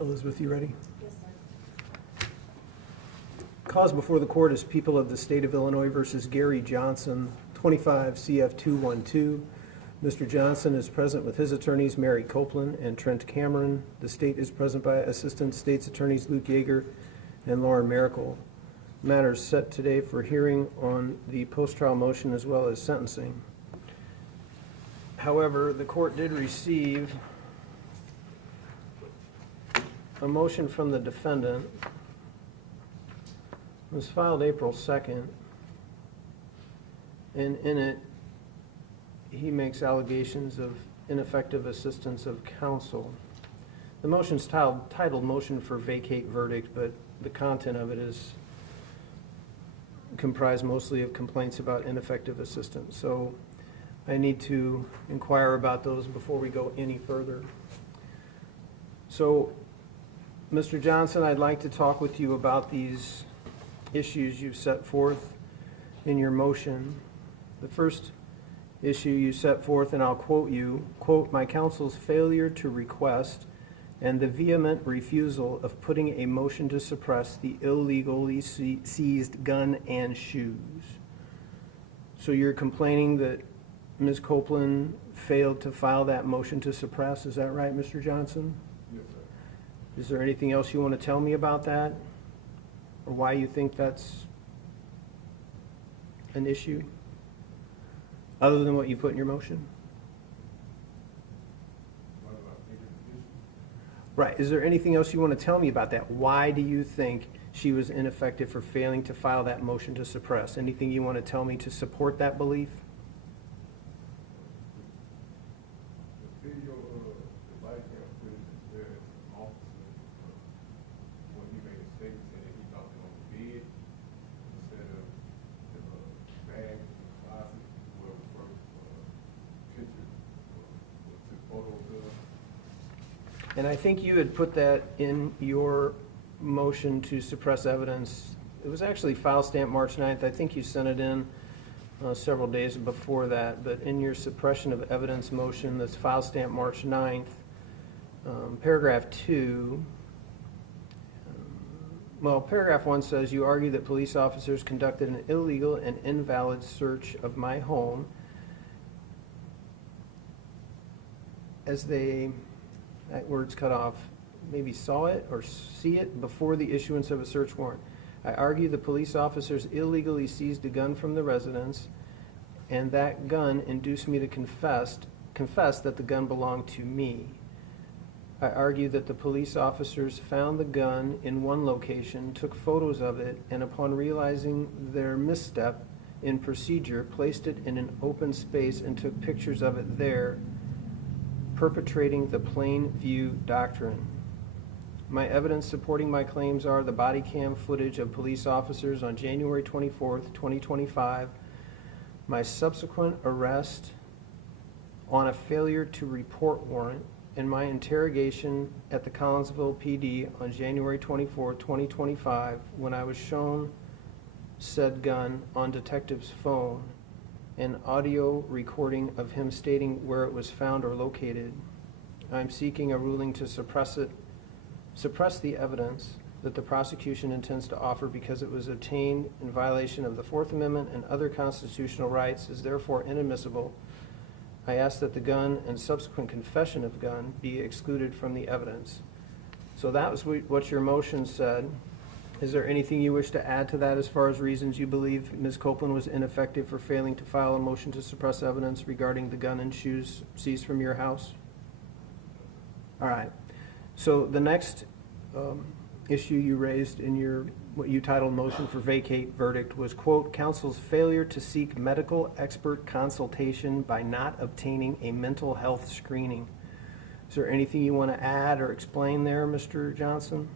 Elizabeth, you ready? Yes, sir. Cause before the court is People of the State of Illinois versus Gary Johnson, 25 CF 212. Mr. Johnson is present with his attorneys Mary Copeland and Trent Cameron. The state is present by Assistant State's Attorneys Luke Yeager and Lauren Miracle. Matters set today for hearing on the post-trial motion as well as sentencing. However, the court did receive a motion from the defendant. It was filed April 2nd, and in it, he makes allegations of ineffective assistance of counsel. The motion's titled Motion for Vacate Verdict, but the content of it is comprised mostly of complaints about ineffective assistance. So I need to inquire about those before we go any further. So, Mr. Johnson, I'd like to talk with you about these issues you've set forth in your motion. The first issue you set forth, and I'll quote you, quote, "My counsel's failure to request and the vehement refusal of putting a motion to suppress the illegally seized gun and shoes." So you're complaining that Ms. Copeland failed to file that motion to suppress, is that right, Mr. Johnson? Yes, sir. Is there anything else you want to tell me about that? Or why you think that's an issue? Other than what you put in your motion? What do I think of the issue? Right. Is there anything else you want to tell me about that? Why do you think she was ineffective for failing to file that motion to suppress? Anything you want to tell me to support that belief? The video of the body cam footage is there as an officer when he made a statement saying that he dropped it on the bed instead of the bag in the closet where the first picture took photos of. And I think you had put that in your motion to suppress evidence. It was actually file stamp March 9th. I think you sent it in several days before that, but in your suppression of evidence motion that's file stamp March 9th, paragraph 2, paragraph 1 says, "You argue that police officers conducted an illegal and invalid search of my home as they," that word's cut off, "maybe saw it or see it before the issuance of a search warrant. I argue the police officers illegally seized a gun from the residence, and that gun induced me to confess that the gun belonged to me. I argue that the police officers found the gun in one location, took photos of it, and upon realizing their misstep in procedure, placed it in an open space and took pictures of it there, perpetrating the plain view doctrine. My evidence supporting my claims are the body cam footage of police officers on January 24th, 2025, my subsequent arrest on a failure to report warrant, and my interrogation at the Collinsville PD on January 24th, 2025, when I was shown said gun on detective's phone, an audio recording of him stating where it was found or located. I'm seeking a ruling to suppress the evidence that the prosecution intends to offer because it was obtained in violation of the Fourth Amendment and other constitutional rights is therefore inadmissible. I ask that the gun and subsequent confession of gun be excluded from the evidence." So that was what your motion said. Is there anything you wish to add to that as far as reasons you believe Ms. Copeland was ineffective for failing to file a motion to suppress evidence regarding the gun and shoes seized from your house? All right. So the next issue you raised in your what you titled motion for vacate verdict was, quote, "Counsel's failure to seek medical expert consultation by not obtaining a mental health screening." Is there anything you want to add or explain there, Mr. Johnson?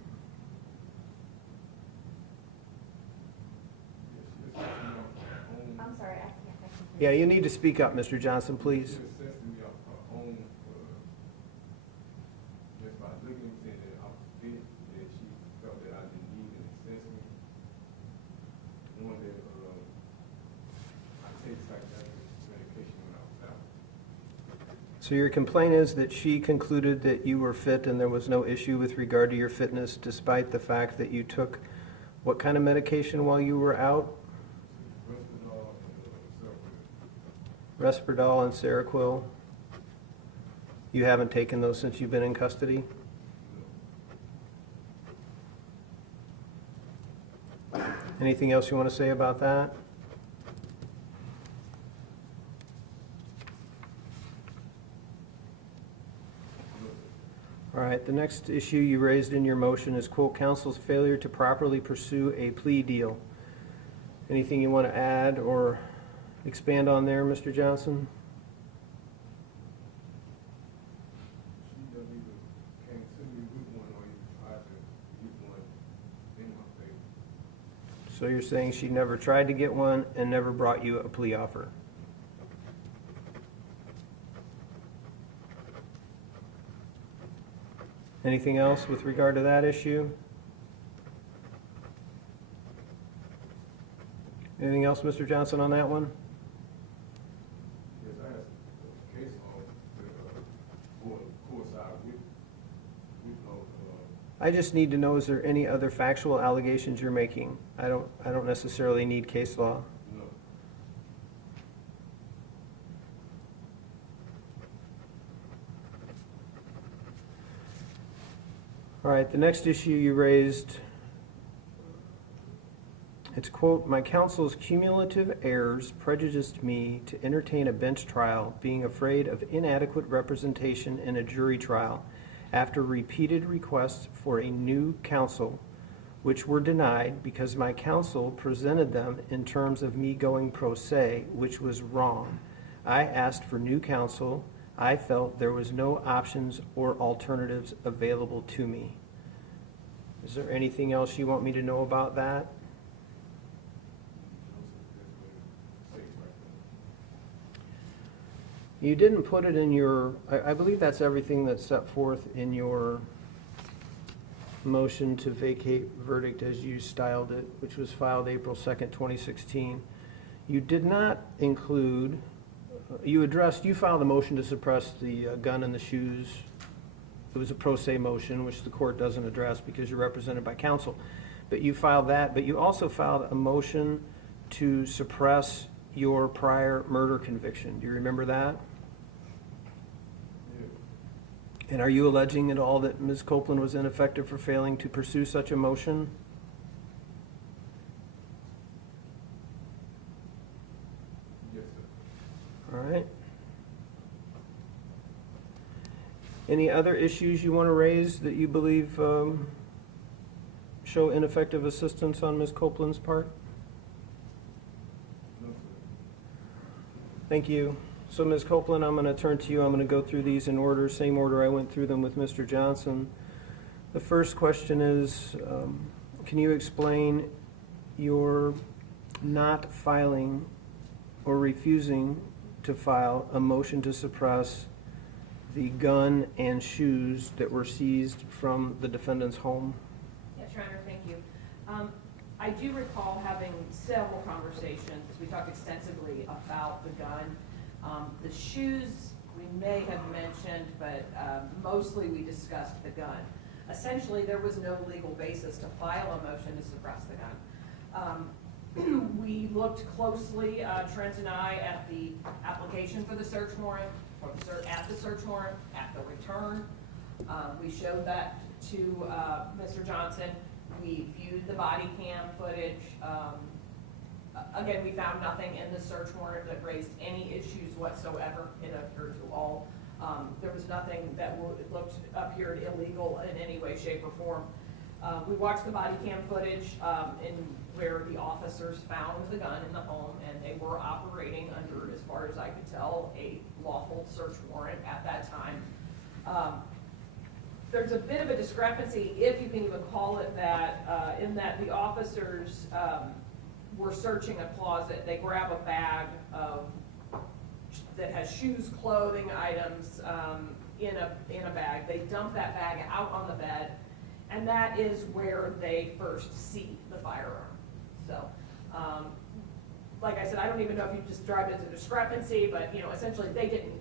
I'm sorry, I can't. Yeah, you need to speak up, Mr. Johnson, please. She assessed me off her own, just by looking and saying that I was fit, that she felt that I didn't need an assessment. Knowing that So your complaint is that she concluded that you were fit and there was no issue with regard to your fitness, despite the fact that you took what kind of medication while you were out? Risperdal and Seroquel. You haven't taken those since you've been in custody? Anything else you want to say about that? All right, the next issue you raised in your motion is, quote, counsel's failure to properly pursue a plea deal. Anything you want to add or expand on there, Mr. Johnson? She either came to me with one or even tried to get one in my favor. So you're saying she never tried to get one and never brought you a plea offer? Anything else with regard to that issue? Anything else, Mr. Johnson, on that one? Yes, I asked the case law for courtside with I just need to know, is there any other factual allegations you're making? I don't necessarily need case law. no. All right, the next issue you raised, it's, quote, my counsel's cumulative errors prejudiced me to entertain a bench trial, being afraid of inadequate representation in a jury trial after repeated requests for a new counsel, which were denied because my counsel presented them in terms of me going pro se, which was wrong. I asked for new counsel. I felt there was no options or alternatives available to me. Is there anything else you want me to know about that? You didn't put it in your, I believe that's everything that's set forth in your motion to vacate verdict as you styled it, which was filed April 2nd, 2016. You did not include, you filed a motion to suppress the gun and the shoes. It was a pro se motion, which the court doesn't address because you're represented by counsel. But you filed that, but you also filed a motion to suppress your prior murder conviction. Do you remember that? Yeah. And are you alleging at all that Ms. Copeland was ineffective for failing to pursue such a motion? Yes, sir. All right. Any other issues you want to raise that you believe show ineffective assistance on Ms. Copeland's part? No, sir. Thank you. So Ms. Copeland, I'm going to turn to you. I'm going to go through these in order, same order I went through them with Mr. Johnson. The first question is, can you explain your not filing or refusing to file a motion to suppress the gun and shoes that were seized from the defendant's home? Yes, Your Honor, thank you. I do recall having several conversations. We talked extensively about the gun. The shoes we may have mentioned, but mostly we discussed the gun. Essentially, there was no legal basis to file a motion to suppress the gun. We looked closely, Trent and I, at the application for the search warrant, at the search warrant, at the return. We showed that to Mr. Johnson. We viewed the body cam footage. Again, we found nothing in the search warrant that raised any issues whatsoever. It appeared to all. There was nothing that appeared illegal in any way, shape, or form. We watched the body cam footage in where the officers found the gun in the home, and they were operating under, as far as I could tell, a lawful search warrant at that time. There's a bit of a discrepancy, if you can even call it that, in that the officers were searching a closet. They grab a bag that has shoes, clothing items in a bag. They dump that bag out on the bed, and that is where they first see the firearm. So, like I said, I don't even know if you described it as a discrepancy, but essentially they didn't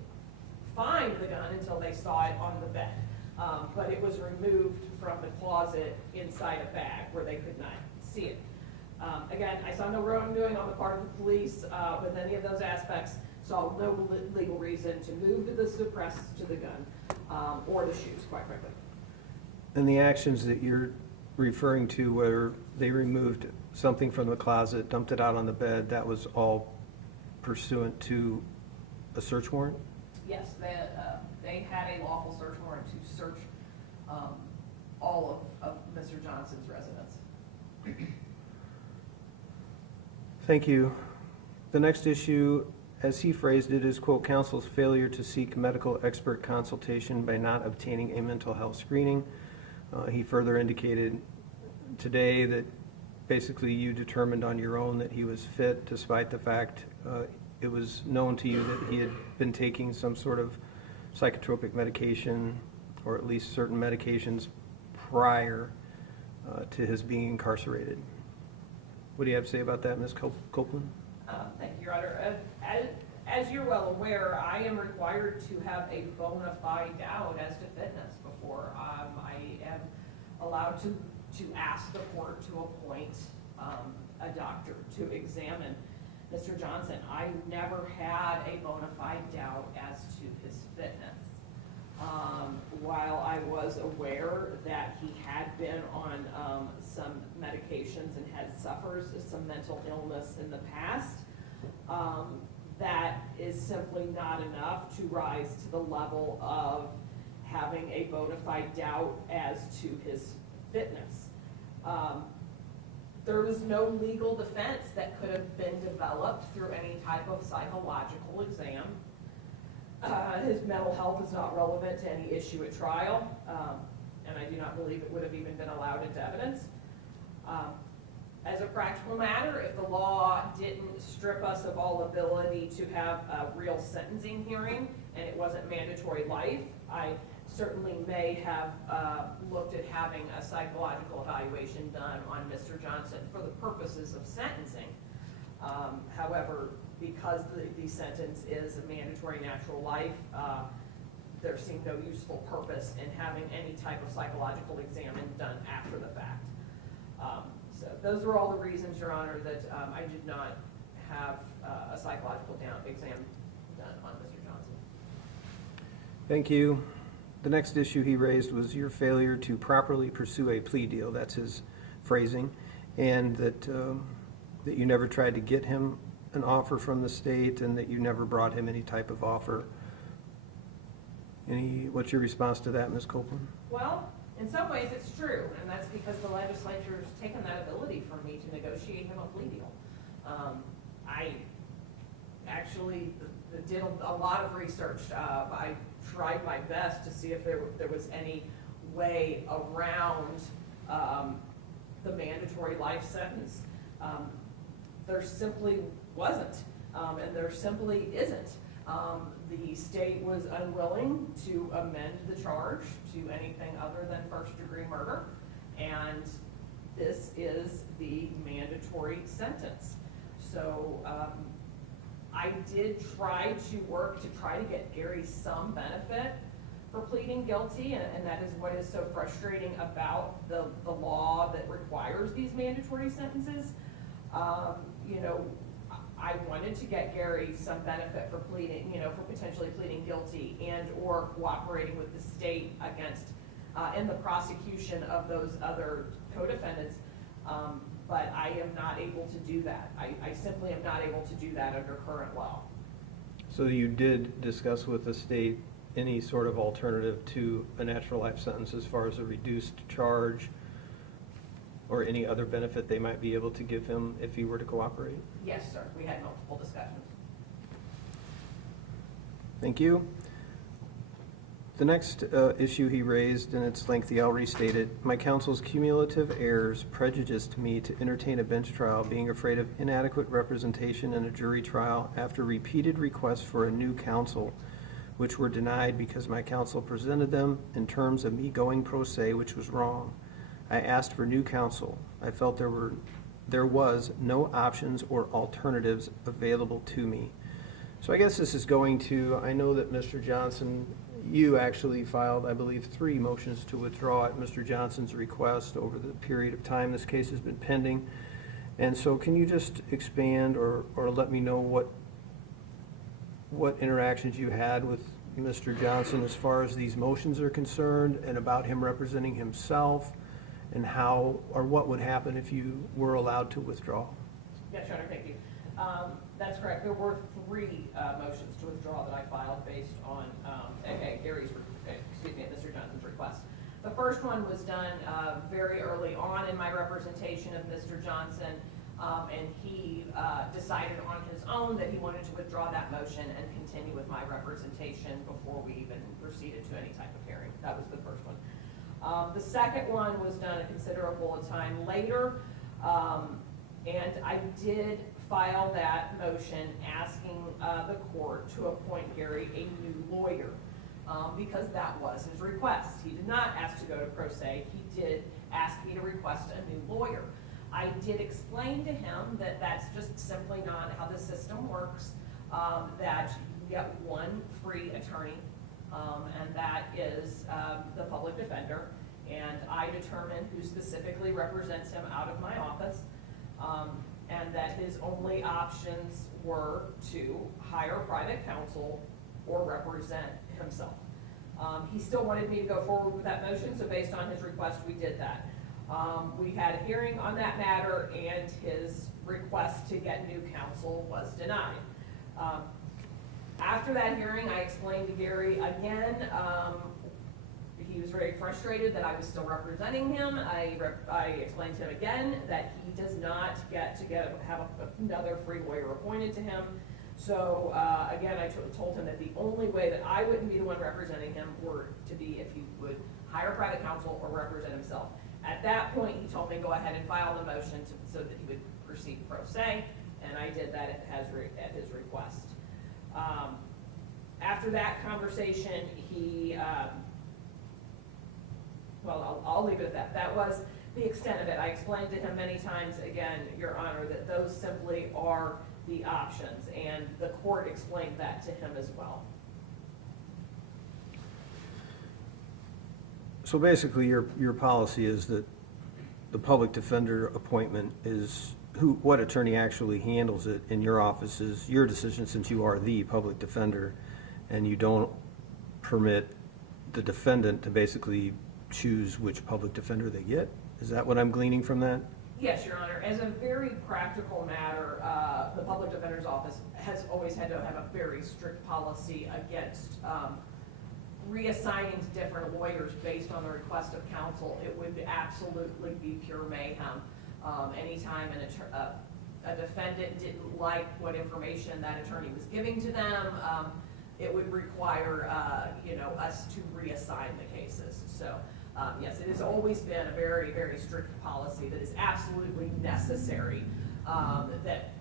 find the gun until they saw it on the bed. But it was removed from the closet inside a bag where they could not see it. Again, I saw no wrongdoing on the part of the police with any of those aspects, saw no legal reason to move the suppress to the gun or the shoes, quite frankly. And the actions that you're referring to where they removed something from the closet, dumped it out on the bed, that was all pursuant to a search warrant? Yes, they had a lawful search warrant to search all of Mr. Johnson's residence. Thank you. The next issue, as he phrased it, is, quote, counsel's failure to seek medical expert consultation by not obtaining a mental health screening. He further indicated today that basically you determined on your own that he was fit, despite the fact it was known to you that he had been taking some sort of psychotropic medication, or at least certain medications prior to his being incarcerated. What do you have to say about that, Ms. Copeland? Thank you, Your Honor. As you're well aware, I am required to have a bona fide doubt as to fitness before I am allowed to ask the court to appoint a doctor to examine Mr. Johnson. I never had a bona fide doubt as to his fitness. While I was aware that he had been on some medications and had suffered some mental illness in the past, that is simply not enough to rise to the level of having a bona fide doubt as to his fitness. There was no legal defense that could have been developed through any type of psychological exam. His mental health is not relevant to any issue at trial, and I do not believe it would have even been allowed into evidence. As a practical matter, if the law didn't strip us of all ability to have a real sentencing hearing and it wasn't mandatory life, I certainly may have looked at having a psychological evaluation done on Mr. Johnson for the purposes of sentencing. However, because the sentence is a mandatory natural life, there seemed no useful purpose in having any type of psychological exam done after the fact. So those are all the reasons, Your Honor, that I did not have a psychological exam done on Mr. Johnson. Thank you. The next issue he raised was your failure to properly pursue a plea deal. That's his phrasing. And that you never tried to get him an offer from the state, and that you never brought him any type of offer. What's your response to that, Ms. Copeland? Well, in some ways it's true, and that's because the legislature's taken that ability from me to negotiate him a plea deal. I actually did a lot of research. I tried my best to see if there was any way around the mandatory life sentence. There simply wasn't, and there simply isn't. The state was unwilling to amend the charge to anything other than first-degree murder, and this is the mandatory sentence. So I did try to work to try to get Gary some benefit for pleading guilty, and that is what is so frustrating about the law that requires these mandatory sentences. You know, I wanted to get Gary some benefit for pleading, for potentially pleading guilty and or cooperating with the state against, in the prosecution of those other co-defendants, but I am not able to do that. I simply am not able to do that under current law. So you did discuss with the state any sort of alternative to a natural life sentence as far as a reduced charge or any other benefit they might be able to give him if he were to cooperate? Yes, sir. We had multiple discussions. Thank you. The next issue he raised, and it's lengthy, I'll restate it. My counsel's cumulative errors prejudiced me to entertain a bench trial, being afraid of inadequate representation in a jury trial after repeated requests for a new counsel, which were denied because my counsel presented them in terms of me going pro se, which was wrong. I asked for new counsel. I felt there was no options or alternatives available to me. So I guess this is going to, I know that Mr. Johnson, you actually filed, I believe, 3 motions to withdraw at Mr. Johnson's request over the period of time this case has been pending. And so can you just expand or let me know what interactions you had with Mr. Johnson as far as these motions are concerned and about him representing himself and how or what would happen if you were allowed to withdraw? Yes, Your Honor, thank you. That's correct. There were 3 motions to withdraw that I filed based on Mr. Johnson's request. The first one was done very early on in my representation of Mr. Johnson, and he decided on his own that he wanted to withdraw that motion and continue with my representation before we even proceeded to any type of hearing. That was the first one. The second one was done a considerable time later, and I did file that motion asking the court to appoint Gary a new lawyer, because that was his request. He did not ask to go to pro se. He did ask me to request a new lawyer. I did explain to him that that's just simply not how the system works, that you get one free attorney, and that is the public defender, and I determine who specifically represents him out of my office, and that his only options were to hire private counsel or represent himself. He still wanted me to go forward with that motion, so based on his request, we did that. We had a hearing on that matter, and his request to get new counsel was denied. After that hearing, I explained to Gary again, he was very frustrated that I was still representing him. I explained to him again that he does not get to have another free lawyer appointed to him. So again, I told him that the only way that I wouldn't be the one representing him were to be if he would hire private counsel or represent himself. At that point, he told me go ahead and file the motion so that he would proceed pro se, and I did that at his request. After that conversation, I'll leave it at that. That was the extent of it. I explained to him many times, again, Your Honor, that those simply are the options, and the court explained that to him as well. So basically, your policy is that the public defender appointment is what attorney actually handles it in your office is your decision, since you are the public defender, and you don't permit the defendant to basically choose which public defender they get? Is that what I'm gleaning from that? Yes, Your Honor. As a very practical matter, the public defender's office has always had to have a very strict policy against reassigning to different lawyers based on the request of counsel. It would absolutely be pure mayhem. Anytime a defendant didn't like what information that attorney was giving to them, it would require us to reassign the cases. So yes, it has always been a very, very strict policy that is absolutely necessary, that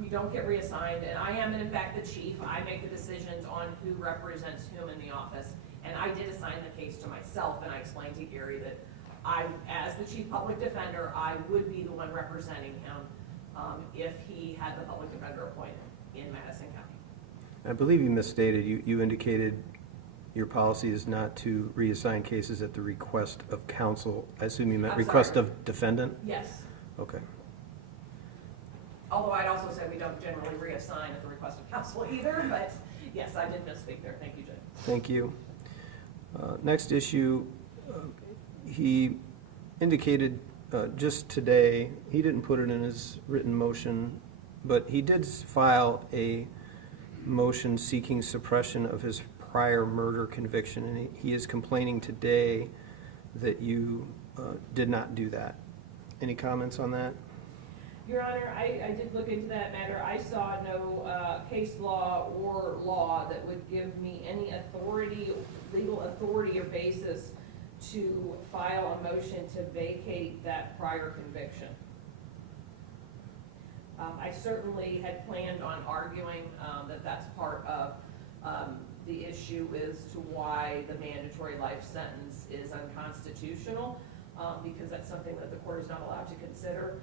we don't get reassigned. And I am, in fact, the chief. I make the decisions on who represents whom in the office. And I did assign the case to myself, and I explained to Gary that I, as the chief public defender, I would be the one representing him if he had the public defender appointed in Madison County. I believe you misstated. You indicated your policy is not to reassign cases at the request of counsel. I assume you meant request of defendant? Yes. Okay. Although I'd also say we don't generally reassign at the request of counsel either, but yes, I did misspeak there. Thank you, Judge. Thank you. Next issue, he indicated just today, he didn't put it in his written motion, but he did file a motion seeking suppression of his prior murder conviction, and he is complaining today that you did not do that. Any comments on that? Your Honor, I did look into that matter. I saw no case law or law that would give me any authority, legal authority or basis to file a motion to vacate that prior conviction. I certainly had planned on arguing that that's part of the issue as to why the mandatory life sentence is unconstitutional, because that's something that the court is not allowed to consider.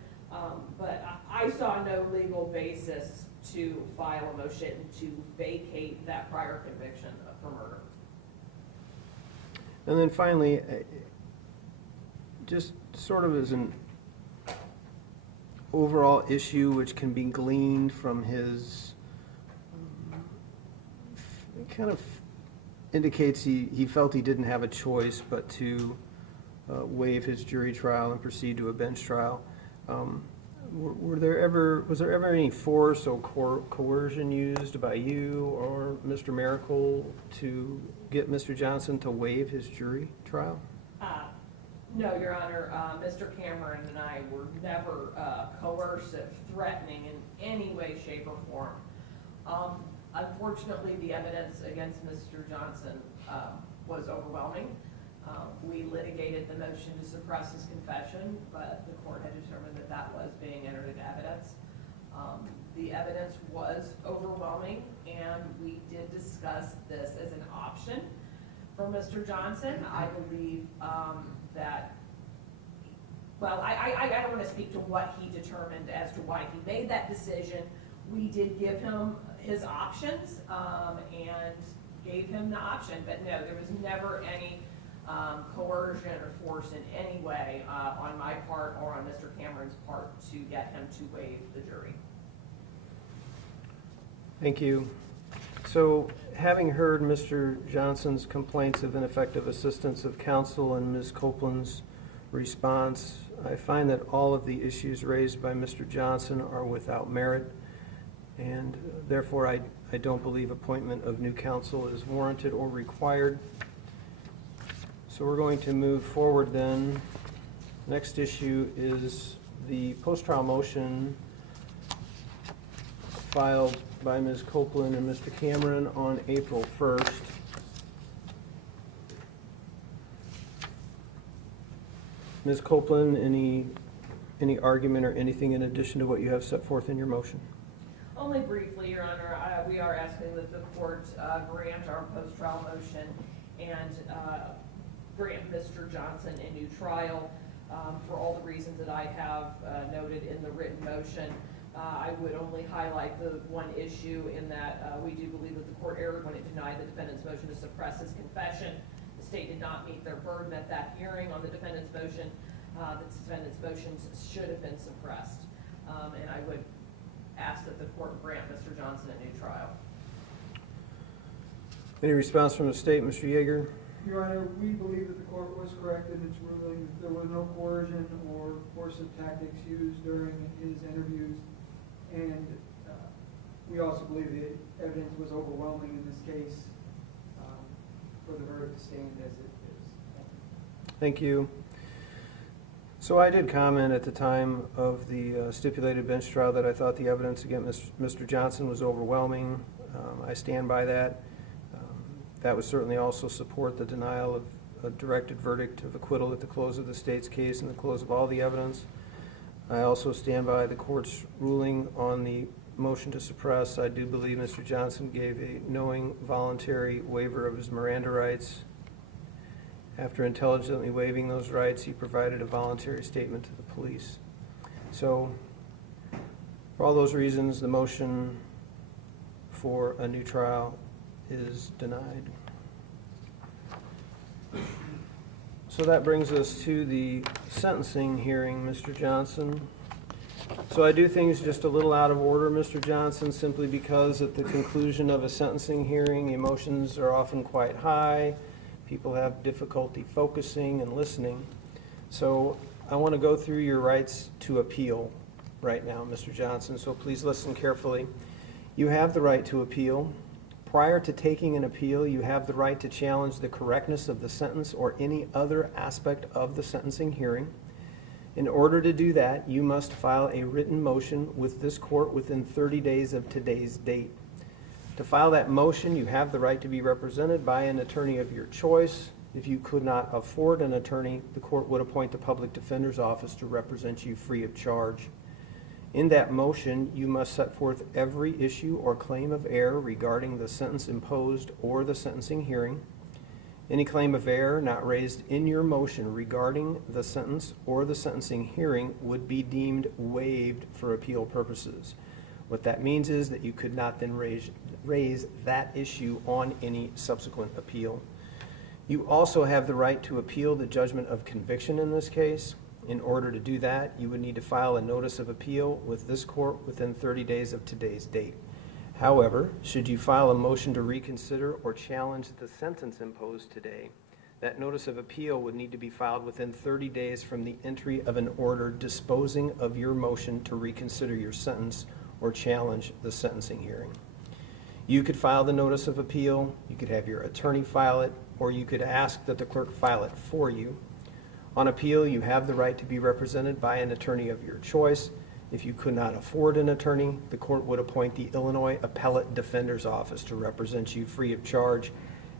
But I saw no legal basis to file a motion to vacate that prior conviction for murder. And then finally, just sort of as an overall issue which can be gleaned from his, kind of indicates he felt he didn't have a choice but to waive his jury trial and proceed to a bench trial. Was there ever any force or coercion used by you or Mr. Miracle to get Mr. Johnson to waive his jury trial? No, Your Honor. Mr. Cameron and I were never coercive, threatening in any way, shape, or form. Unfortunately, the evidence against Mr. Johnson was overwhelming. We litigated the motion to suppress his confession, but the court had determined that that was being entered into evidence. The evidence was overwhelming, and we did discuss this as an option for Mr. Johnson. I believe that, well, I don't want to speak to what he determined as to why he made that decision. We did give him his options and gave him the option, but no, there was never any coercion or force in any way on my part or on Mr. Cameron's part to get him to waive the jury. Thank you. So, having heard Mr. Johnson's complaints of ineffective assistance of counsel and Ms. Copeland's response, I find that all of the issues raised by Mr. Johnson are without merit, and therefore I don't believe appointment of new counsel is warranted or required. So we're going to move forward then. Next issue is the post-trial motion filed by Ms. Copeland and Mr. Cameron on April 1st. Ms. Copeland, any argument or anything in addition to what you have set forth in your motion? Only briefly, Your Honor. We are asking that the court grant our post-trial motion and grant Mr. Johnson a new trial for all the reasons that I have noted in the written motion. I would only highlight the one issue in that we do believe that the court erred when it denied the defendant's motion to suppress his confession. The state did not meet their burden at that hearing on the defendant's motion. The defendant's motions should have been suppressed. And I would ask that the court grant Mr. Johnson a new trial. Any response from the state, Mr. Yeager? Your Honor, we believe that the court was correct in its ruling. There was no coercion or coercive tactics used during his interviews. And we also believe the evidence was overwhelming in this case for the verdict to stand as it is. Thank you. So I did comment at the time of the stipulated bench trial that I thought the evidence against Mr. Johnson was overwhelming. I stand by that. That would certainly also support the denial of a directed verdict of acquittal at the close of the state's case and the close of all the evidence. I also stand by the court's ruling on the motion to suppress. I do believe Mr. Johnson gave a knowing, voluntary waiver of his Miranda rights. After intelligently waiving those rights, he provided a voluntary statement to the police. So, for all those reasons, the motion for a new trial is denied. So that brings us to the sentencing hearing, Mr. Johnson. So I do things just a little out of order, Mr. Johnson, simply because at the conclusion of a sentencing hearing, emotions are often quite high. People have difficulty focusing and listening. So I want to go through your rights to appeal right now, Mr. Johnson, so please listen carefully. You have the right to appeal. Prior to taking an appeal, you have the right to challenge the correctness of the sentence or any other aspect of the sentencing hearing. In order to do that, you must file a written motion with this court within 30 days of today's date. To file that motion, you have the right to be represented by an attorney of your choice. If you could not afford an attorney, the court would appoint the public defender's office to represent you free of charge. In that motion, you must set forth every issue or claim of error regarding the sentence imposed or the sentencing hearing. Any claim of error not raised in your motion regarding the sentence or the sentencing hearing would be deemed waived for appeal purposes. What that means is that you could not then raise that issue on any subsequent appeal. You also have the right to appeal the judgment of conviction in this case. In order to do that, you would need to file a notice of appeal with this court within 30 days of today's date. However, should you file a motion to reconsider or challenge the sentence imposed today, that notice of appeal would need to be filed within 30 days from the entry of an order disposing of your motion to reconsider your sentence or challenge the sentencing hearing. You could file the notice of appeal, you could have your attorney file it, or you could ask that the clerk file it for you. On appeal, you have the right to be represented by an attorney of your choice. If you could not afford an attorney, the court would appoint the Illinois Appellate Defender's Office to represent you free of charge.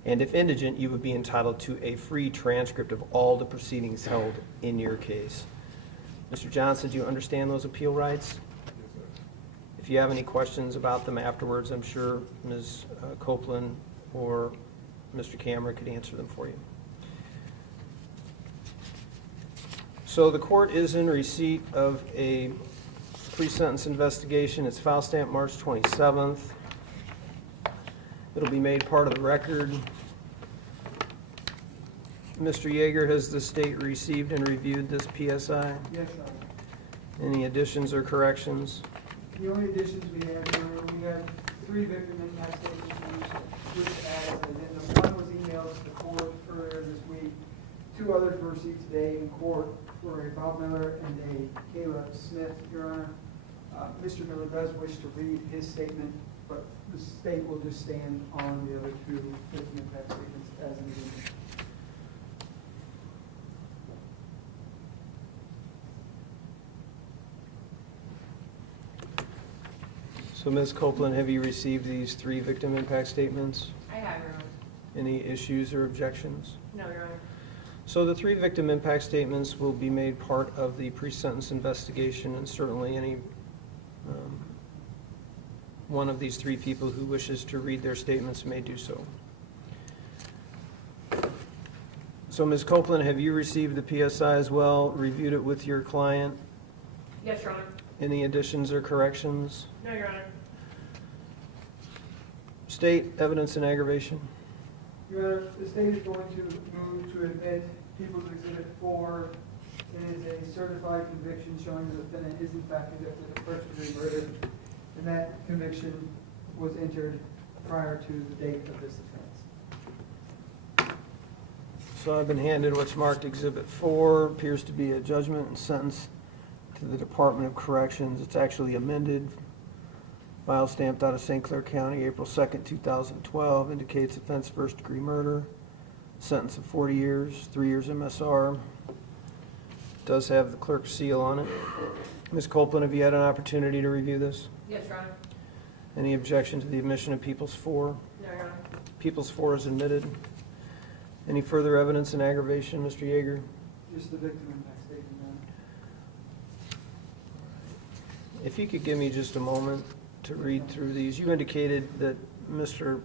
And if indigent, you would be entitled to a free transcript of all the proceedings held in your case. Mr. Johnson, do you understand those appeal rights? Yes, sir. If you have any questions about them afterwards, I'm sure Ms. Copeland or Mr. Cameron could answer them for you. So the court is in receipt of a pre-sentence investigation. It's file stamped March 27th. It'll be made part of the record. Mr. Yeager, has the state received and reviewed this PSI? Yes, Your Honor. Any additions or corrections? The only additions we have, Your Honor, we have 3 victim impact statements which as an addendum. One was emailed to the court earlier this week. 2 others were received today in court for a Bob Miller and a Kayla Smith, Your Honor. Mr. Miller does wish to read his statement, but the state will just stand on the other 2 victim impact statements as an addendum. So Ms. Copeland, have you received these 3 victim impact statements? I have, Your Honor. Any issues or objections? No, Your Honor. So the 3 victim impact statements will be made part of the pre-sentence investigation, and certainly any one of these 3 people who wishes to read their statements may do so. So Ms. Copeland, have you received the PSI as well, reviewed it with your client? Yes, Your Honor. Any additions or corrections? No, Your Honor. State, evidence and aggravation. Your Honor, the state is going to move to admit People's Exhibit 4. It is a certified conviction showing the defendant is in fact convicted of first-degree murder, and that conviction was entered prior to the date of this offense. So I've been handed what's marked Exhibit 4, appears to be a judgment and sentence to the Department of Corrections. It's actually amended. File stamped out of St. Clair County, April 2nd, 2012, indicates offense first-degree murder. Sentence of 40 years, 3 years MSR. Does have the clerk's seal on it. Ms. Copeland, have you had an opportunity to review this? Yes, Your Honor. Any objection to the admission of People's 4? No, Your Honor. People's 4 is admitted. Any further evidence in aggravation, Mr. Yeager? Just the victim impact statement, Your Honor. If you could give me just a moment to read through these. You indicated that Mr.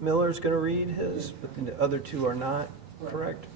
Miller's going to read his, but the other 2 are not, correct?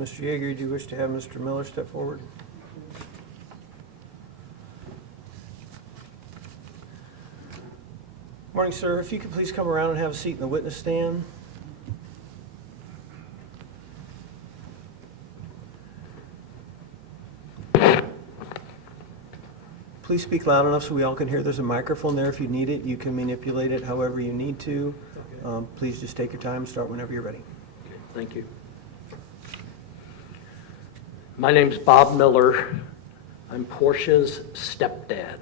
Mr. Yeager, do you wish to have Mr. Miller step forward? Morning, sir. If you could please come around and have a seat in the witness stand. Please speak loud enough so we all can hear. There's a microphone there. If you need it, you can manipulate it however you need to. Please just take your time. Start whenever you're ready. Okay, thank you. My name's Bob Miller. I'm Portia's stepdad.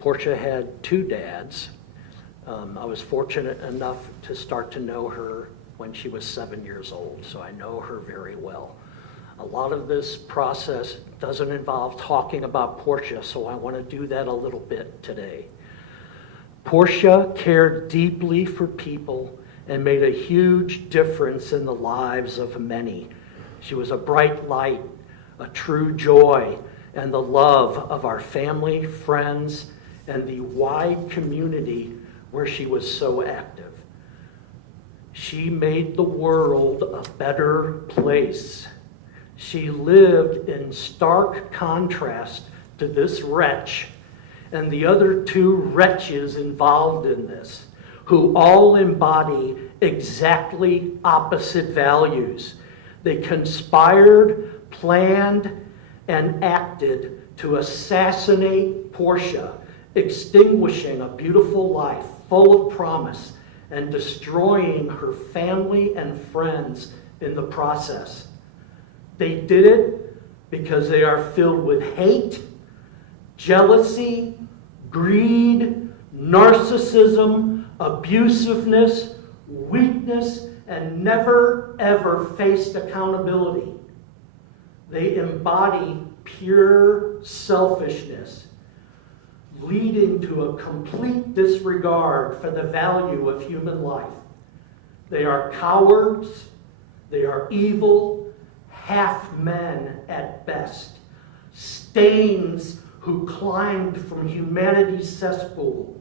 Portia had two dads. I was fortunate enough to start to know her when she was 7 years old, so I know her very well. A lot of this process doesn't involve talking about Portia, so I want to do that a little bit today. Portia cared deeply for people and made a huge difference in the lives of many. She was a bright light, a true joy, and the love of our family, friends, and the wide community where she was so active. She made the world a better place. She lived in stark contrast to this wretch and the other two wretches involved in this, who all embody exactly opposite values. They conspired, planned, and acted to assassinate Portia, extinguishing a beautiful life full of promise and destroying her family and friends in the process. They did it because they are filled with hate, jealousy, greed, narcissism, abusiveness, weakness, and never ever faced accountability. They embody pure selfishness, leading to a complete disregard for the value of human life. They are cowards, they are evil, half men at best, stains who climbed from humanity's cesspool.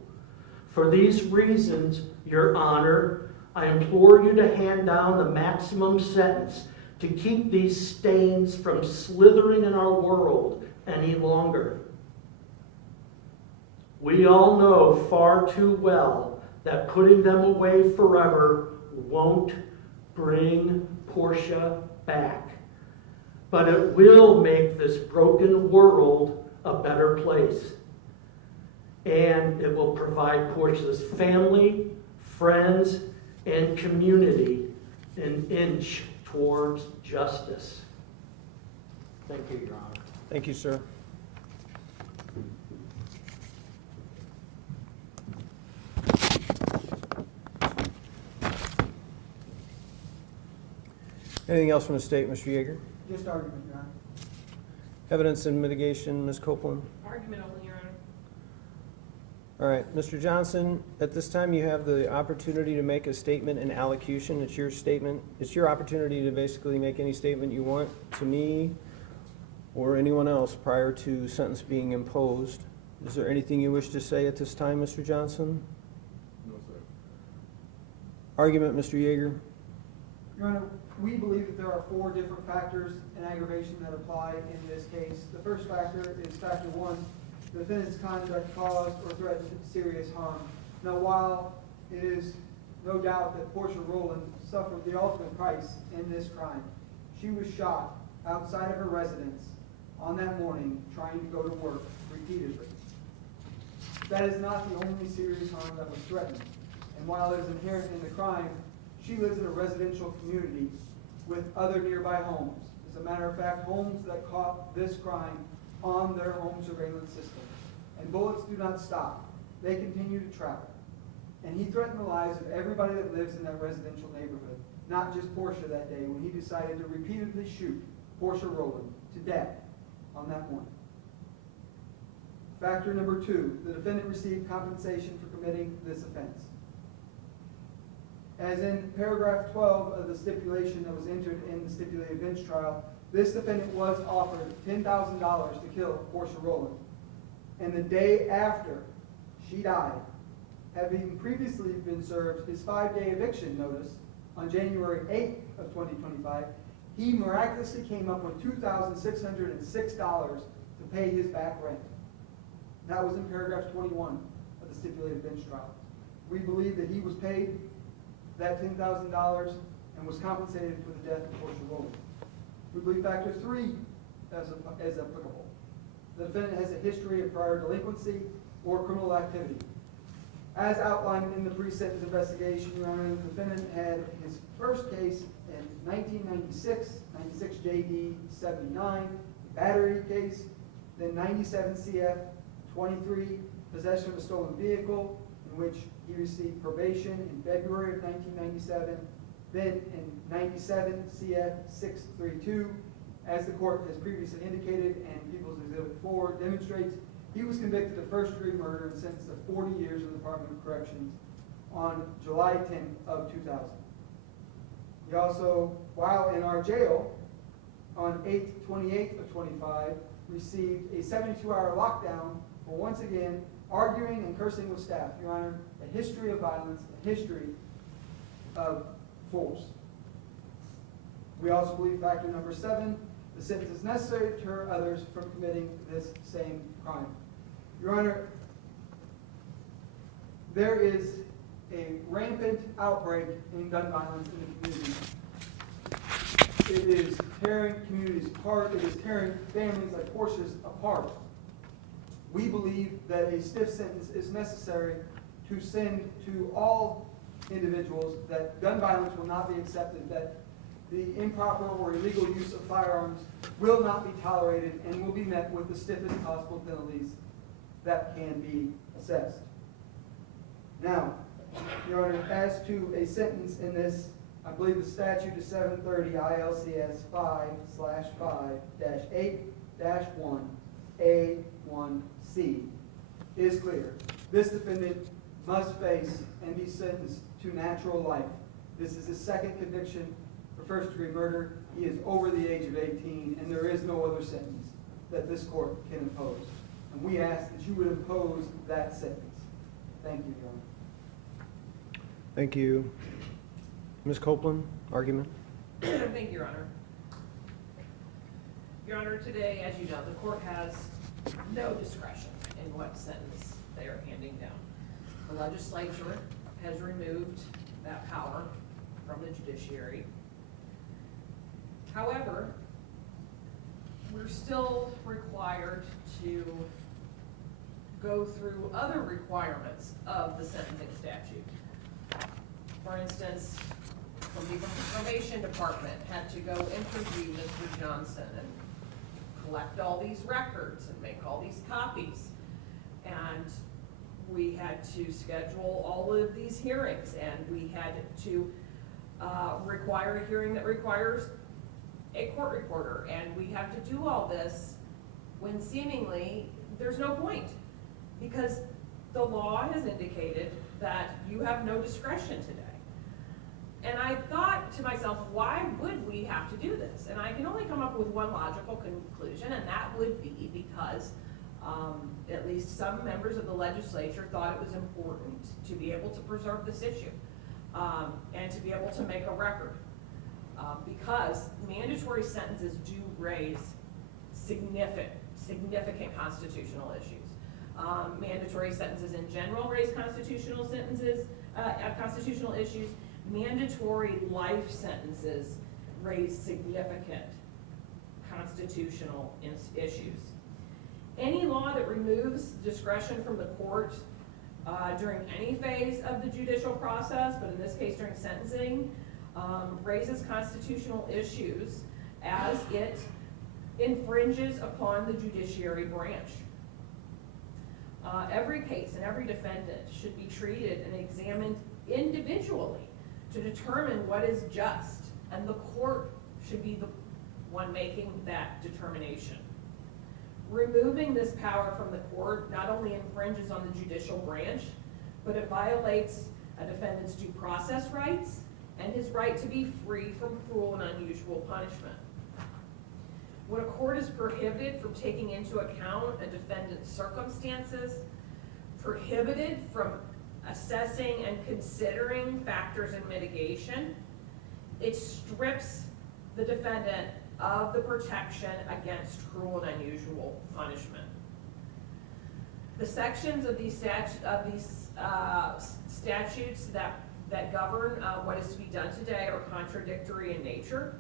For these reasons, Your Honor, I implore you to hand down the maximum sentence to keep these stains from slithering in our world any longer. We all know far too well that putting them away forever won't bring Portia back. But it will make this broken world a better place. And it will provide Portia's family, friends, and community an inch towards justice. Thank you, Your Honor. Thank you, sir. Anything else from the state, Mr. Yeager? Just argument, Your Honor. Evidence and mitigation, Ms. Copeland? Argument only, Your Honor. All right, Mr. Johnson, at this time you have the opportunity to make a statement in allocution. It's your statement. It's your opportunity to basically make any statement you want to me or anyone else prior to sentence being imposed. Is there anything you wish to say at this time, Mr. Johnson? No, sir. Argument, Mr. Yeager? Your Honor, we believe that there are four different factors in aggravation that apply in this case. The first factor is factor one, the defendant's conduct caused or threatened serious harm. Now, while it is no doubt that Portia Rowland suffered the ultimate price in this crime, she was shot outside of her residence on that morning trying to go to work repeatedly. That is not the only serious harm that was threatened. And while it is inherent in the crime, she lives in a residential community with other nearby homes. As a matter of fact, homes that caught this crime on their home surveillance system. And bullets do not stop. They continue to travel. And he threatened the lives of everybody that lives in that residential neighborhood, not just Portia that day when he decided to repeatedly shoot Portia Rowland to death on that morning. Factor number two, the defendant received compensation for committing this offense. As in paragraph 12 of the stipulation that was entered in the stipulated bench trial, this defendant was offered $10,000 to kill Portia Rowland. And the day after she died, having previously been served his 5-day eviction notice on January 8th of 2025, He miraculously came up with $2,606 to pay his back rent. That was in paragraph 21 of the stipulated bench trial. We believe that he was paid that $10,000 and was compensated for the death of Portia Rowland. We believe factor 3 is applicable. The defendant has a history of prior delinquency or criminal activity. As outlined in the pre-sentence investigation, Your Honor, the defendant had his first case in 1996, 96 JD 79, battery case, then 97 CF 23, possession of a stolen vehicle, in which he received probation in February of 1997, then in 97 CF 632, as the court has previously indicated and People's Exhibit 4 demonstrates, he was convicted of first-degree murder and sentenced to 40 years in the Department of Corrections on July 10th of 2000. He also, while in our jail on 8/28 of 25, received a 72-hour lockdown for once again arguing and cursing with staff. Your Honor, a history of violence, a history of force. We also believe factor number 7, the sentence is necessary to deter others from committing this same crime. Your Honor, there is a rampant outbreak in gun violence in the community. It is tearing communities apart. It is tearing families like Portia's apart. We believe that a stiff sentence is necessary to send to all individuals that gun violence will not be accepted, that the improper or illegal use of firearms will not be tolerated and will be met with the stiffest possible penalties that can be assessed. Now, Your Honor, as to a sentence in this, I believe the statute is 730 ILCS 5/5-8-1A1C is clear. This defendant must face and be sentenced to natural life. This is his second conviction for first-degree murder. He is over the age of 18, and there is no other sentence that this court can impose. And we ask that you would impose that sentence. Thank you, Your Honor. Thank you. Ms. Copeland, argument? Thank you, Your Honor. Your Honor, today, as you know, the court has no discretion in what sentence they are handing down. The legislature has removed that power from the judiciary. However, we're still required to go through other requirements of the sentencing statute. For instance, somebody from the probation department had to go interview Mr. Johnson and collect all these records and make all these copies. And we had to schedule all of these hearings, and we had to require a hearing that requires a court reporter. And we have to do all this when seemingly there's no point, because the law has indicated that you have no discretion today. And I thought to myself, why would we have to do this? And I can only come up with one logical conclusion, and that would be because at least some members of the legislature thought it was important to be able to preserve this issue and to be able to make a record. Because mandatory sentences do raise significant constitutional issues. Mandatory sentences in general raise constitutional issues. Mandatory life sentences raise significant constitutional issues. Any law that removes discretion from the court during any phase of the judicial process, but in this case during sentencing, raises constitutional issues as it infringes upon the judiciary branch. Every case and every defendant should be treated and examined individually to determine what is just, and the court should be the one making that determination. Removing this power from the court not only infringes on the judicial branch, but it violates a defendant's due process rights and his right to be free from cruel and unusual punishment. When a court is prohibited from taking into account a defendant's circumstances, prohibited from assessing and considering factors in mitigation, it strips the defendant of the protection against cruel and unusual punishment. The sections of these statutes that govern what is to be done today are contradictory in nature.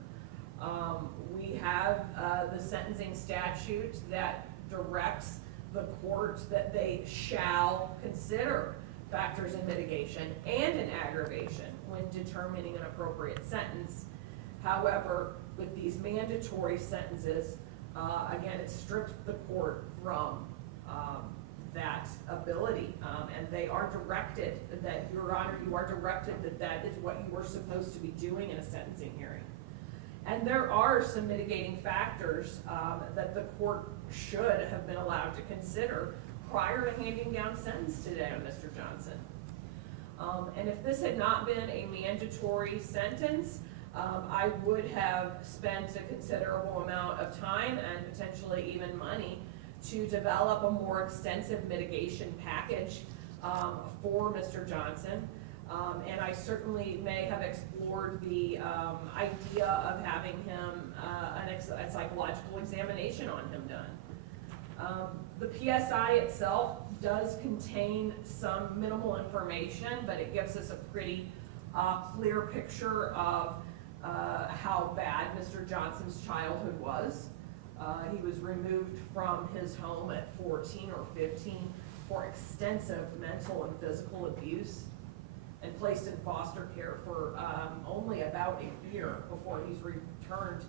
We have the sentencing statute that directs the courts that they shall consider factors in mitigation and in aggravation when determining an appropriate sentence. However, with these mandatory sentences, again, it strips the court from that ability, and they are directed that, Your Honor, you are directed that that is what you are supposed to be doing in a sentencing hearing. And there are some mitigating factors that the court should have been allowed to consider prior to handing down sentence today on Mr. Johnson. And if this had not been a mandatory sentence, I would have spent a considerable amount of time and potentially even money to develop a more extensive mitigation package for Mr. Johnson. And I certainly may have explored the idea of having him, a psychological examination on him done. The PSI itself does contain some minimal information, but it gives us a pretty clear picture of how bad Mr. Johnson's childhood was. He was removed from his home at 14 or 15 for extensive mental and physical abuse, and placed in foster care for only about a year before he's returned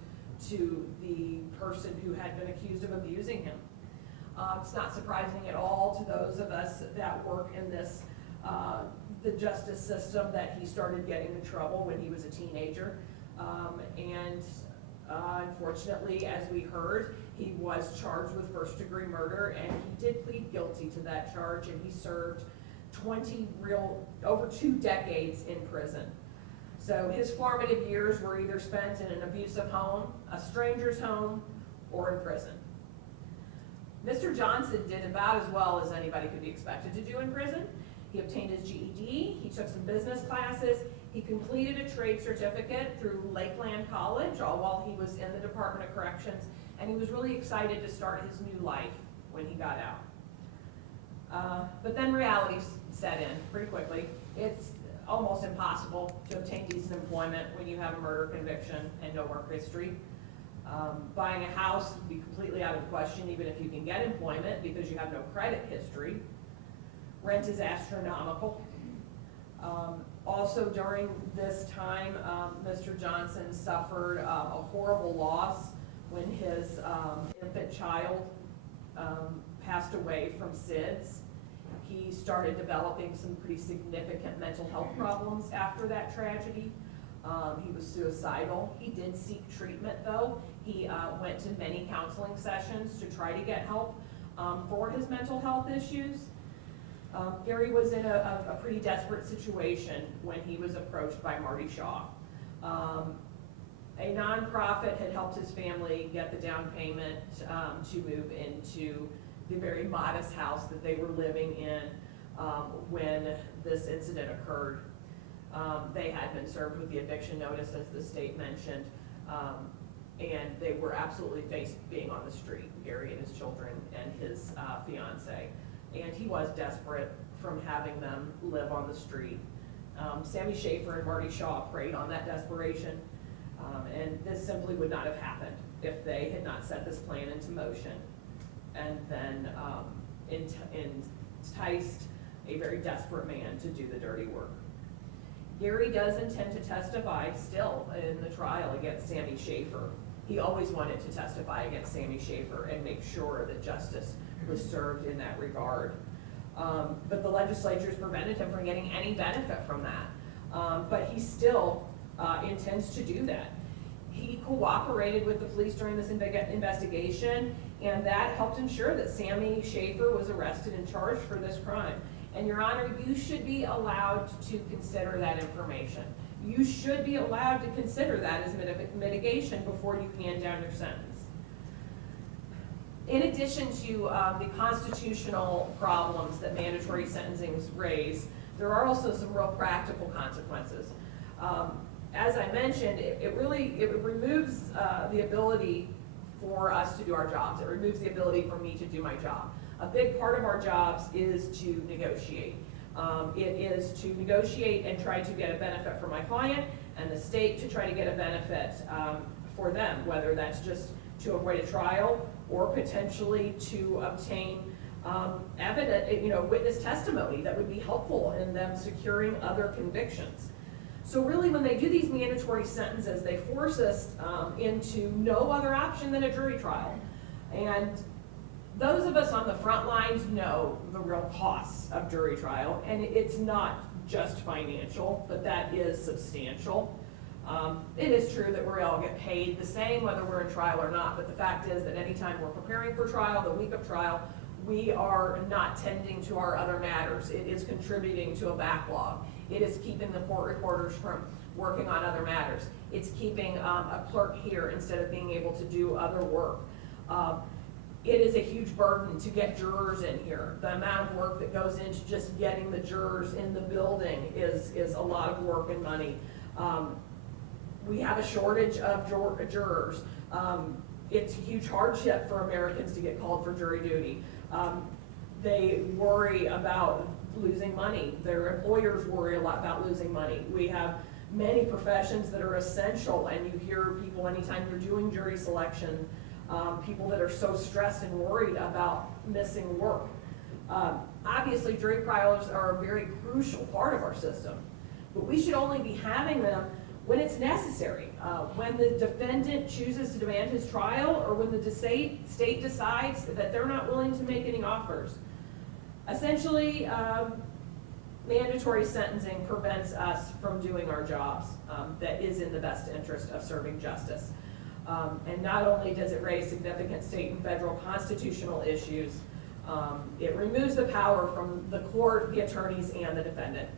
to the person who had been accused of abusing him. It's not surprising at all to those of us that work in this, the justice system, that he started getting in trouble when he was a teenager. Unfortunately, as we heard, he was charged with first-degree murder, and he did plead guilty to that charge, and he served over 2 decades in prison. So his formative years were either spent in an abusive home, a stranger's home, or in prison. Mr. Johnson did about as well as anybody could be expected to do in prison. He obtained his GED, he took some business classes, he completed a trade certificate through Lakeland College, all while he was in the Department of Corrections, and he was really excited to start his new life when he got out. But then reality set in pretty quickly. It's almost impossible to obtain decent employment when you have a murder conviction and no work history. Buying a house would be completely out of the question, even if you can get employment, because you have no credit history. Rent is astronomical. Also during this time, Mr. Johnson suffered a horrible loss when his infant child passed away from SIDS. He started developing some pretty significant mental health problems after that tragedy. He was suicidal. He did seek treatment, though. He went to many counseling sessions to try to get help for his mental health issues. Gary was in a pretty desperate situation when he was approached by Marty Shaw. A nonprofit had helped his family get the down payment to move into the very modest house that they were living in when this incident occurred. They had been served with the eviction notice, as the state mentioned, and they were absolutely faced being on the street, Gary and his children and his fiance. And he was desperate from having them live on the street. Sammy Shafer and Marty Shaw preyed on that desperation, and this simply would not have happened if they had not set this plan into motion and then enticed a very desperate man to do the dirty work. Gary does intend to testify still in the trial against Sammy Shafer. He always wanted to testify against Sammy Shafer and make sure that justice was served in that regard. But the legislature's prevented him from getting any benefit from that. But he still intends to do that. He cooperated with the police during this investigation, and that helped ensure that Sammy Shafer was arrested and charged for this crime. And Your Honor, you should be allowed to consider that information. You should be allowed to consider that as mitigation before you hand down your sentence. In addition to the constitutional problems that mandatory sentencings raise, there are also some real practical consequences. as I mentioned, it removes the ability for us to do our jobs. It removes the ability for me to do my job. A big part of our jobs is to negotiate. It is to negotiate and try to get a benefit for my client, and the state to try to get a benefit for them, whether that's just to avoid a trial or potentially to obtain witness testimony that would be helpful in them securing other convictions. So really, when they do these mandatory sentences, they force us into no other option than a jury trial. And those of us on the front lines know the real costs of jury trial, and it's not just financial, but that is substantial. It is true that we all get paid the same whether we're in trial or not, but the fact is that anytime we're preparing for trial, the week of trial, we are not tending to our other matters. It is contributing to a backlog. It is keeping the court reporters from working on other matters. It's keeping a clerk here instead of being able to do other work. It is a huge burden to get jurors in here. The amount of work that goes into just getting the jurors in the building is a lot of work and money. We have a shortage of jurors. It's a huge hardship for Americans to get called for jury duty. They worry about losing money. Their employers worry a lot about losing money. We have many professions that are essential, and you hear people anytime you're doing jury selection, people that are so stressed and worried about missing work. Obviously, jury trials are a very crucial part of our system, but we should only be having them when it's necessary, when the defendant chooses to demand his trial, or when the state decides that they're not willing to make any offers. Essentially, mandatory sentencing prevents us from doing our jobs that is in the best interest of serving justice. And not only does it raise significant state and federal constitutional issues, it removes the power from the court, the attorneys, and the defendant.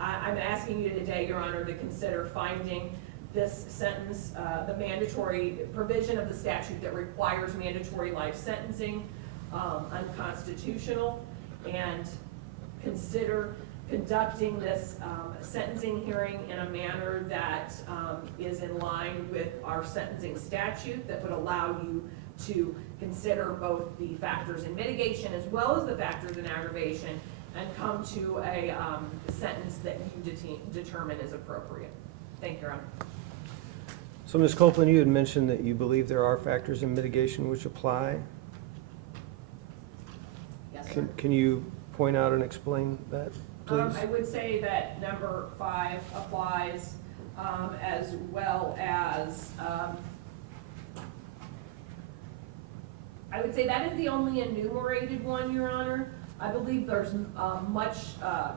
I'm asking you today, Your Honor, to consider finding this sentence, the mandatory provision of the statute that requires mandatory life sentencing, unconstitutional, and consider conducting this sentencing hearing in a manner that is in line with our sentencing statute that would allow you to consider both the factors in mitigation as well as the factors in aggravation and come to a sentence that you determine is appropriate. Thank you, Your Honor. So, Ms. Copeland, you had mentioned that you believe there are factors in mitigation which apply. Yes, sir. Can you point out and explain that, please? I would say that number 5 applies, as well as, I would say that is the only enumerated one, Your Honor. I believe there's much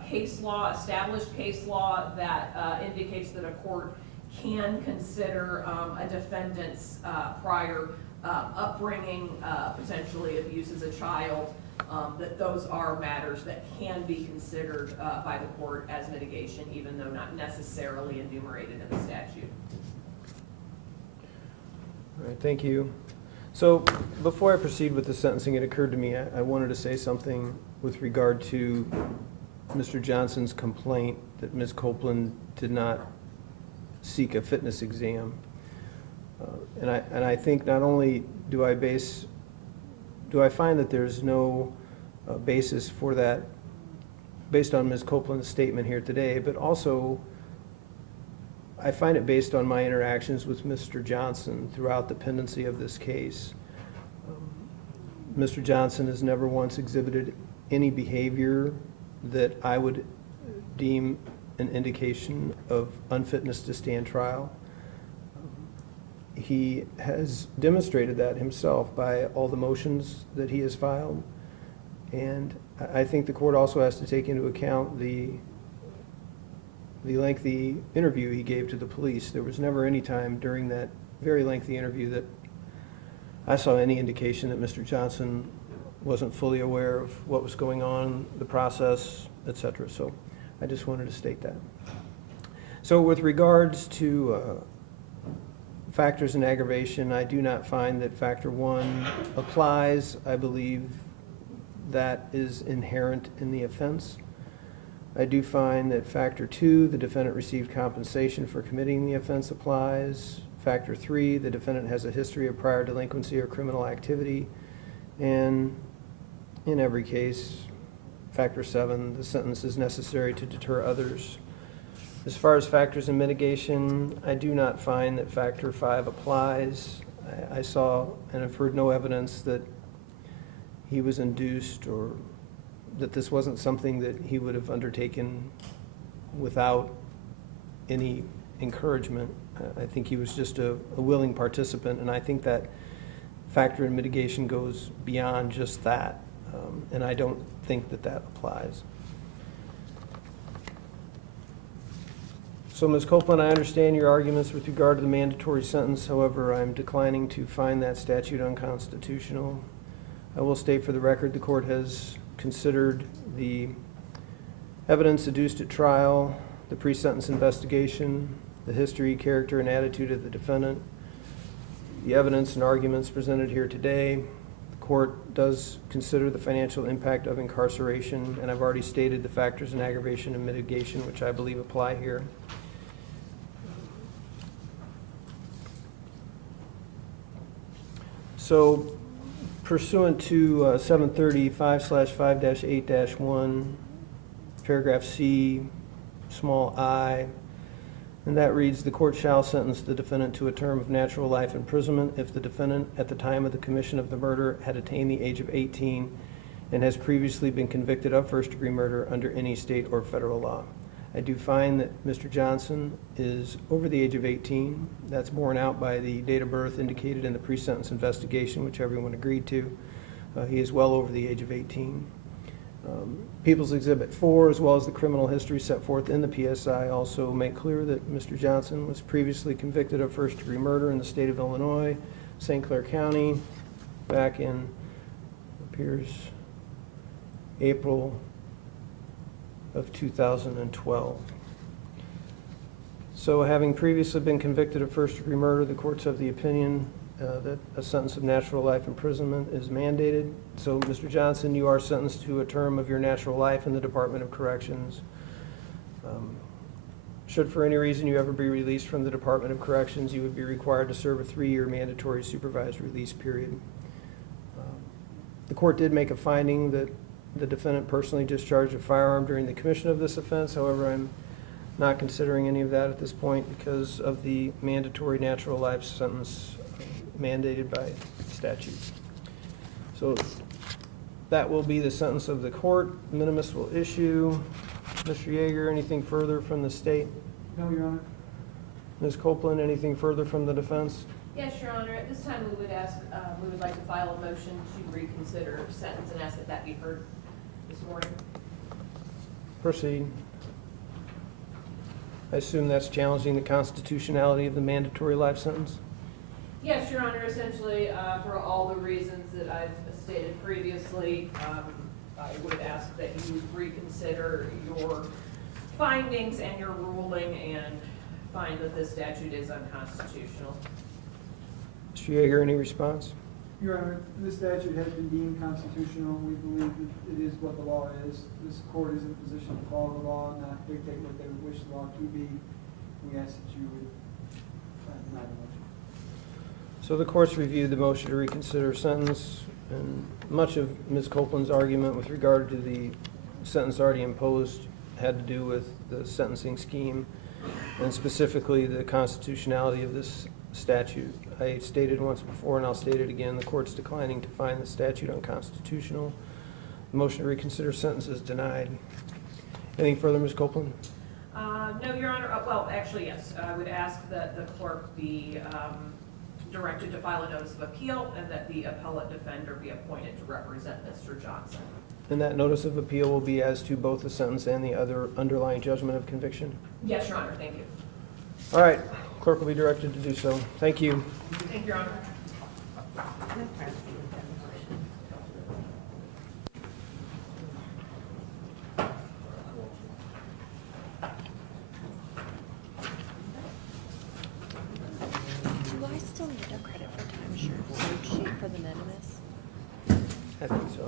case law, established case law, that indicates that a court can consider a defendant's prior upbringing, potentially abuse as a child, that those are matters that can be considered by the court as mitigation, even though not necessarily enumerated in the statute. All right, thank you. So before I proceed with the sentencing, it occurred to me I wanted to say something with regard to Mr. Johnson's complaint that Ms. Copeland did not seek a fitness exam. And I think not only do I find that there's no basis for that based on Ms. Copeland's statement here today, but also I find it based on my interactions with Mr. Johnson throughout the pendency of this case. Mr. Johnson has never once exhibited any behavior that I would deem an indication of unfitness to stand trial. He has demonstrated that himself by all the motions that he has filed, and I think the court also has to take into account the lengthy interview he gave to the police. There was never any time during that very lengthy interview that I saw any indication that Mr. Johnson wasn't fully aware of what was going on, the process, etc. So I just wanted to state that. So with regards to factors in aggravation, I do not find that factor 1 applies. I believe that is inherent in the offense. I do find that factor 2, the defendant received compensation for committing the offense applies. Factor 3, the defendant has a history of prior delinquency or criminal activity. And in every case, factor 7, the sentence is necessary to deter others. As far as factors in mitigation, I do not find that factor 5 applies. I saw and have heard no evidence that he was induced or that this wasn't something that he would have undertaken without any encouragement. I think he was just a willing participant, and I think that factor in mitigation goes beyond just that, and I don't think that that applies. So, Ms. Copeland, I understand your arguments with regard to the mandatory sentence. However, I'm declining to find that statute unconstitutional. I will state for the record the court has considered the evidence adduced at trial, the pre-sentence investigation, the history, character, and attitude of the defendant, the evidence and arguments presented here today. The court does consider the financial impact of incarceration, and I've already stated the factors in aggravation and mitigation, which I believe apply here. So, pursuant to 735/5-8-1, paragraph C, small I, and that reads, the court shall sentence the defendant to a term of natural life imprisonment if the defendant at the time of the commission of the murder had attained the age of 18 and has previously been convicted of first-degree murder under any state or federal law. I do find that Mr. Johnson is over the age of 18. That's borne out by the date of birth indicated in the pre-sentence investigation, which everyone agreed to. He is well over the age of 18. People's Exhibit 4, as well as the criminal history set forth in the PSI, also make clear that Mr. Johnson was previously convicted of first-degree murder in the state of Illinois, St. Clair County, back in, appears, April of 2012. So having previously been convicted of first-degree murder, the court's of the opinion that a sentence of natural life imprisonment is mandated. So, Mr. Johnson, you are sentenced to a term of your natural life in the Department of Corrections. Should for any reason you ever be released from the Department of Corrections, you would be required to serve a 3-year mandatory supervised release period. The court did make a finding that the defendant personally discharged a firearm during the commission of this offense. However, I'm not considering any of that at this point because of the mandatory natural life sentence mandated by statute. So that will be the sentence of the court. Minimus will issue. Mr. Yeager, anything further from the state? No, Your Honor. Ms. Copeland, anything further from the defense? Yes, Your Honor. At this time, we would like to file a motion to reconsider sentence and ask that that be heard this morning. Proceed. I assume that's challenging the constitutionality of the mandatory life sentence? Yes, Your Honor. Essentially, for all the reasons that I've stated previously, I would ask that you reconsider your findings and your ruling and find that this statute is unconstitutional. Mr. Yeager, any response? Your Honor, this statute has been deemed constitutional. We believe that it is what the law is. This court is in a position to follow the law, not dictate what they wish the law to be. We ask that you would deny the motion. So the court's reviewed the motion to reconsider sentence, and much of Ms. Copeland's argument with regard to the sentence already imposed had to do with the sentencing scheme and specifically the constitutionality of this statute. I stated once before, and I'll state it again, the court's declining to find the statute unconstitutional. The motion to reconsider sentence is denied. Anything further, Ms. Copeland? No, Your Honor. Well, actually, yes. I would ask that the clerk be directed to file a notice of appeal and that the appellate defender be appointed to represent Mr. Johnson. And that notice of appeal will be as to both the sentence and the other underlying judgment of conviction? Yes, Your Honor. Thank you. All right. Clerk will be directed to do so. Thank you. Thank you, Your Honor. Do I still need a credit for timeshare sheet for the minimus? I think so.